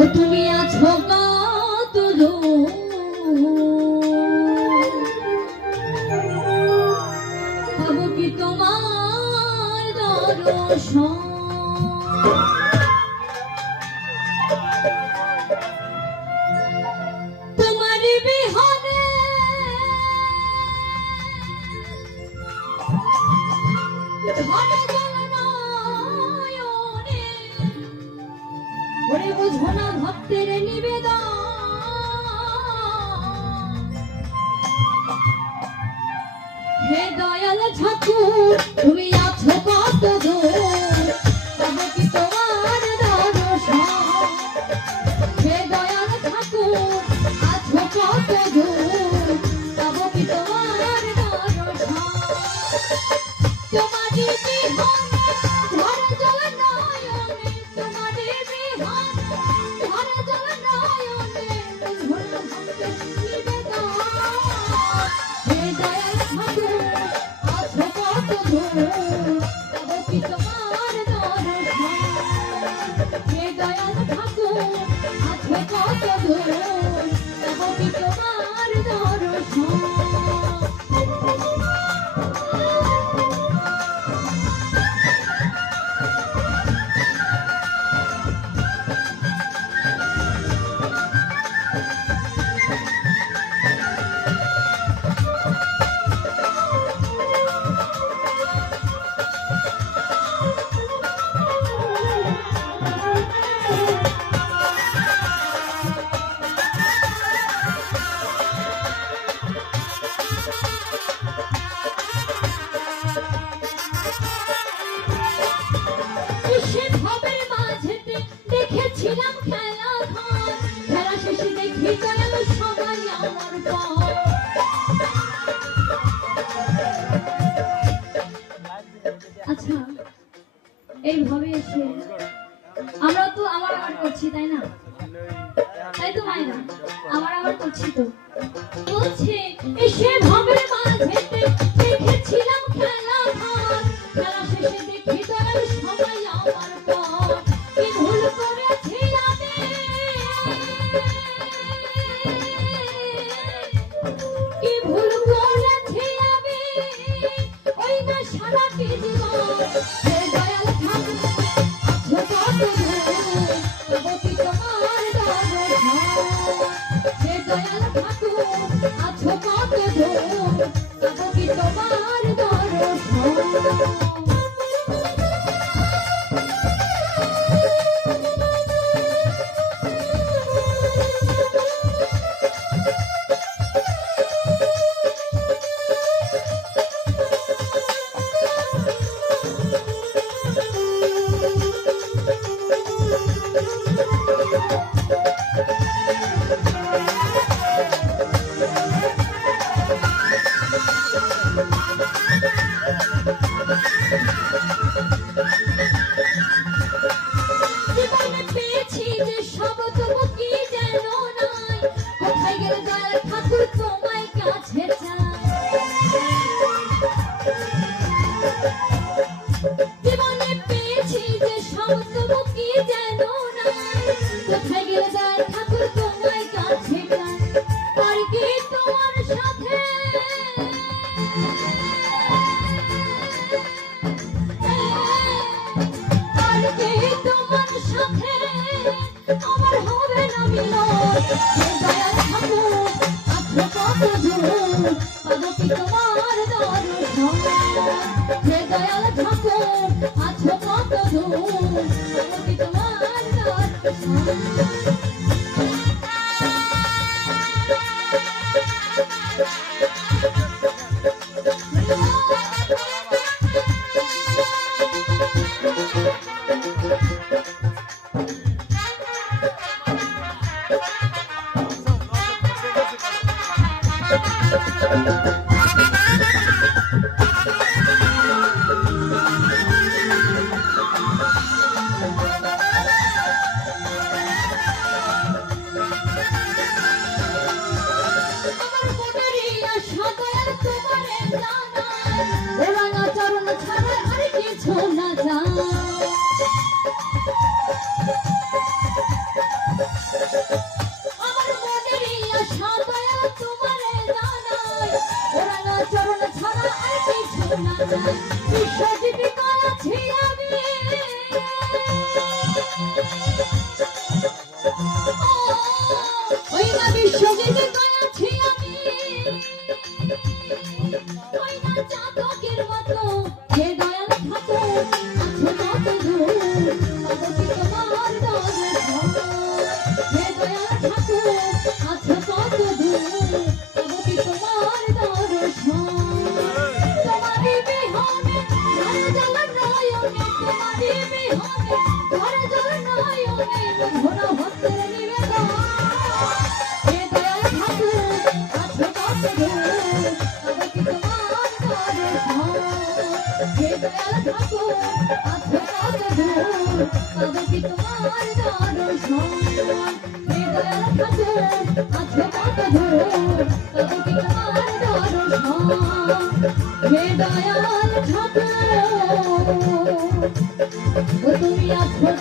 ও তুমি আছো কত দূর, পাবো কি তোমার দর্শন? তোমার বিহনে ধরে জলনয়নে, ওরে বুঝো না ভক্তের নিবেদন। হে দয়াল ঠাকুর তুমি আছো কত দূর, পাবো কি তোমার দর্শন? হে দয়াল ঠাকুর আছো কত দূর, পাবো কি তোমার দর্শন? তোমারই বিহনে ধরে জলনয়নে, তোমারই বিহনে ধরে জলনয়নে, বুঝো না ভক্তের নিবেদন। হে দয়াল ঠাকুর আছো কত দূর, পাবো কি তোমার দর্শন? হে দয়াল ঠাকুর আছো কত দূর, পাবো কি তোমার দর্শন? সে ভবের মাঝেতে দেখেছিলাম খেলা ঘর, খেলা শেষে দেখি দয়াল সবাই আমার পর। আচ্ছা, এইভাবে এসে আমরা তো আমার করছি, তাই না? তাই তো মায়েরা, আমার করছি তো। বলছে সে ভবের মাঝেতে দেখেছিলাম খেলা ঘর, খেলা শেষে দেখি দয়াল সবাই আমার পর। কি ভুল করেছি আমি, কি ভুল করেছি আমি, ওই না সারাটি জীবন। হে দয়াল ঠাকুর আছো কত দূর, পাবো কি তোমার দর্শন? হে দয়াল ঠাকুর আছো কত দূর, পাবো কি তোমার দর্শন? জীবনে পেয়েছি যে সব, তবু কি যেন নাই, কোথায় গেলে দয়াল ঠাকুর তোমায় কাছে চাই। জীবনে পেয়েছি যে সব, তবু কি যেন নাই, কোথায় গেলে দয়াল ঠাকুর তোমায় কাছে চাই। আর কি তোমার সাথে আর কি তোমার সাথে আমার হবে না মিলন? হে দয়াল ঠাকুর আছো কত দূর, পাবো কি তোমার দর্শন? হে দয়াল ঠাকুর আছো কত দূর, পাবো কি তোমার দর্শন? ঠাকুর আছো কত দূর পাবো কি তোমার দর্শন হে দয়াল ঠাকুর আছো কত দূর পাবো কি তোমার দর্শন হে দয়াল ঠাকুর ও তুমি আছো